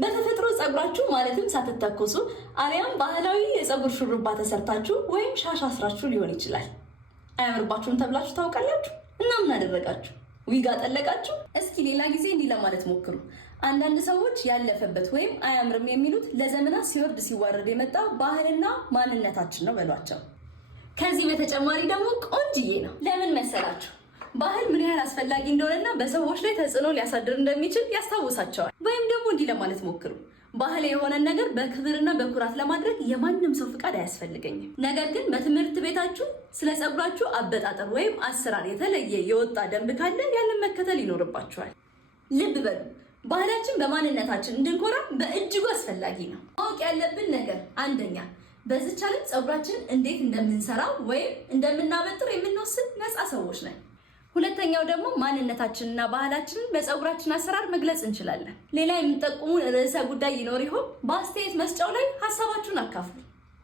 በተፈጥሮ ጸጉራችሁ ማለትም ሳትተኮሱ አሊያም ባህላዊ የጸጉር ሹሩባ ተሰርታችሁ ወይም ሻሽ አስራችሁ ሊሆን ይችላል። አያምርባችሁም ተብላችሁ ታውቃላችሁ? እና ምን አደረጋችሁ? ዊግ አጠለቃችሁ? እስኪ ሌላ ጊዜ እንዲህ ለማለት ሞክሩ። አንዳንድ ሰዎች ያለፈበት ወይም አያምርም የሚሉት ለዘመናት ሲወርድ ሲዋረድ የመጣ ባህልና ማንነታችን ነው በሏቸው። ከዚህ በተጨማሪ ደግሞ ቆንጅዬ ነው። ለምን መሰላችሁ? ባህል ምን ያህል አስፈላጊ እንደሆነና በሰዎች ላይ ተጽዕኖ ሊያሳድር እንደሚችል ያስታውሳቸዋል። ወይም ደግሞ እንዲህ ለማለት ሞክሩ። ባህል የሆነን ነገር በክብርና በኩራት ለማድረግ የማንም ሰው ፍቃድ አያስፈልገኝም። ነገር ግን በትምህርት ቤታችሁ ስለ ጸጉራችሁ አበጣጠር ወይም አሰራር የተለየ የወጣ ደንብ ካለ ያንን መከተል ይኖርባችኋል። ልብ በሉ፣ ባህላችን በማንነታችን እንድንኮራ በእጅጉ አስፈላጊ ነው። ማወቅ ያለብን ነገር አንደኛ፣ በዚች ዓለም ጸጉራችን እንዴት እንደምንሰራው ወይም እንደምናበጥር የምንወስን ነፃ ሰዎች ነን። ሁለተኛው ደግሞ ማንነታችንና ባህላችንን በጸጉራችን አሰራር መግለጽ እንችላለን። ሌላ የምትጠቁሙን ርዕሰ ጉዳይ ይኖር ይሆን? በአስተያየት መስጫው ላይ ሀሳባችሁን አካፍሉ።